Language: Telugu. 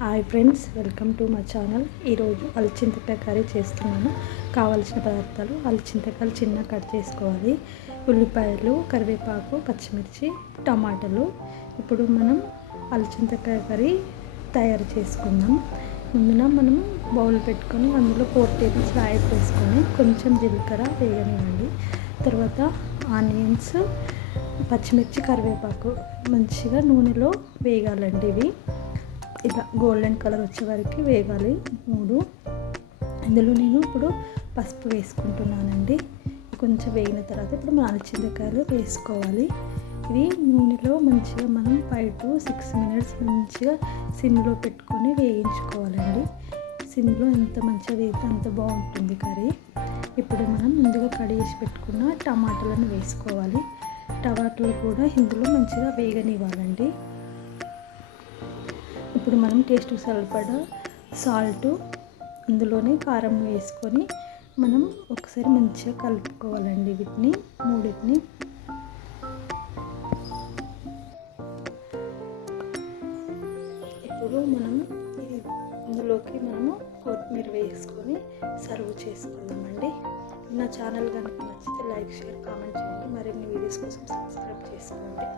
Hi friends, welcome to my channel. ఈరోజు అలచింతకాయ కర్రీ చేస్తున్నాను. కావాల్సిన పదార్థాలు: అలచింతకాయలు చిన్న కట్ చేసుకోవాలి, ఉల్లిపాయలు, కరివేపాకు, పచ్చిమిర్చి, టమాటాలు. ఇప్పుడు మనం అలచింతకాయ కర్రీ తయారు చేసుకుందాం. ముందున మనం బౌల్ పెట్టుకొని అందులో 4 టేబుల్ స్పూన్స్ ఆయిల్ వేసుకొని కొంచెం జీలకర్ర వేయనివ్వండి. తర్వాత ఆనియన్స్, పచ్చిమిర్చి, కరివేపాకు మంచిగా నూనెలో వేగాలండి. ఇవి ఇలా గోల్డెన్ కలర్ వచ్చే వరకు వేగాలి. 3 ఇందులో నేను ఇప్పుడు పసుపు వేసుకుంటున్నానండి. కొంచెం వేగిన తర్వాత ఇప్పుడు మన అలచింతకాయలు వేసుకోవాలి. ఇవి నూనెలో మంచిగా మనం 5 to 6 minutes మంచిగా సిమ్లో పెట్టుకొని వేయించుకోవాలండి. సిమ్లో ఎంత మంచిగా వేగితే అంత బాగుంటుంది కర్రీ. ఇప్పుడు మనం ముందుగా కడిగేసి పెట్టుకున్న టమాటాలను వేసుకోవాలి. టమాటాలు కూడా ఇందులో మంచిగా వేగనివ్వాలండి. ఇప్పుడు మనం టేస్ట్కి సరిపడా సాల్ట్, అందులోనే కారం వేసుకొని మనం ఒకసారి మంచిగా కలుపుకోవాలండి. వీటిని మూడింటిని ఇప్పుడు మనం ఇందులోకి మనము కొత్తిమీర వేసుకొని సర్వ్ చేసుకుందామండి. నా ఛానల్ కనుక నచ్చితే లైక్, షేర్, కామెంట్ చేయండి. మరిన్ని వీడియోస్ కోసం సబ్స్క్రైబ్ చేసుకోండి.